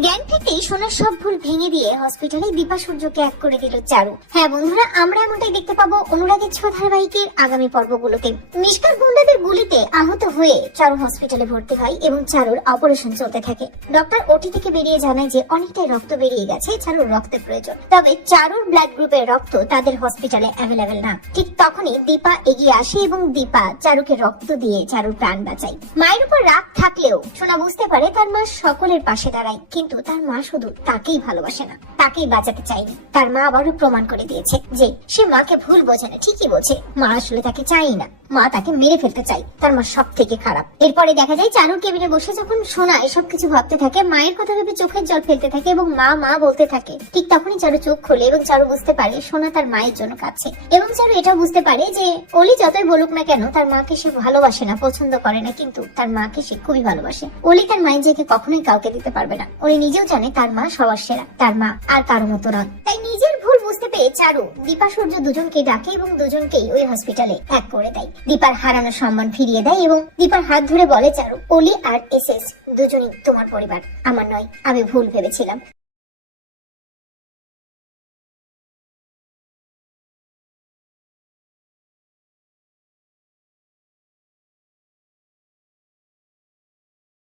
জ্ঞান ফিরতেই সোনার সব ভুল ভেঙে দিয়ে হসপিটালে দীপা সূর্যকে এক করে দিল চারু। হ্যাঁ বন্ধুরা, আমরা এমনটাই দেখতে পাবো অনুরাগের ছ ধারাবাহিকের আগামী পর্বগুলোতে। নিষ্কার গুন্ডাদের গুলিতে আহত হয়ে চারু হসপিটালে ভর্তি হয় এবং চারুর অপারেশন চলতে থাকে। ডক্টর ওটি থেকে বেরিয়ে জানায় যে অনেকটাই রক্ত বেরিয়ে গেছে, চারুর রক্তের প্রয়োজন। তবে চারুর ব্লাড গ্রুপের রক্ত তাদের হসপিটালে অ্যাভেলেবেল না। ঠিক তখনই দীপা এগিয়ে আসে এবং দীপা চারুকে রক্ত দিয়ে চারুর প্রাণ বাঁচায়। মায়ের উপর রাগ থাকলেও সোনা বুঝতে পারে তার মা সকলের পাশে দাঁড়ায়। কিন্তু তার মা শুধু তাকেই ভালোবাসে না, তাকেই বাঁচাতে চায়নি। তার মা আবারও প্রমাণ করে দিয়েছে যে সে মাকে ভুল বোঝে না, ঠিকই বোঝে। মা আসলে তাকে চাই না, মা তাকে মেরে ফেলতে চাই তার মা সব থেকে খারাপ। এরপরে দেখা যায় চারুর কেবিনে বসে যখন সোনা এসব কিছু ভাবতে থাকে, মায়ের কথা ভেবে চোখের জল ফেলতে থাকে এবং মা মা বলতে থাকে, ঠিক তখনই চারু চোখ খোলে এবং চারু বুঝতে পারে সোনা তার মায়ের জন্য কাছে এবং চারু এটাও বুঝতে পারে যে অলি যতই বলুক না কেন, তার মাকে সে ভালোবাসে না, পছন্দ করে না, কিন্তু তার মাকে সে খুবই ভালোবাসে। অলি তার মায়ের জায়গায় কখনোই কাউকে দিতে পারবে না। অলি নিজেও জানে তার মা সবার সেরা, তার মা আর কারও মতো নয় তাই নিজের ভুল বুঝতে পেরে চারু দীপা সূর্য দুজনকে ডাকে এবং দুজনকেই ওই হসপিটালে এক করে দেয়। দীপার হারানো সম্মান ফিরিয়ে দেয় এবং দীপার হাত ধরে বলে, চারু, অলি আর এস এস, দুজনই তোমার পরিবার। আমার নয়, আমি ভুল ভেবেছিলাম।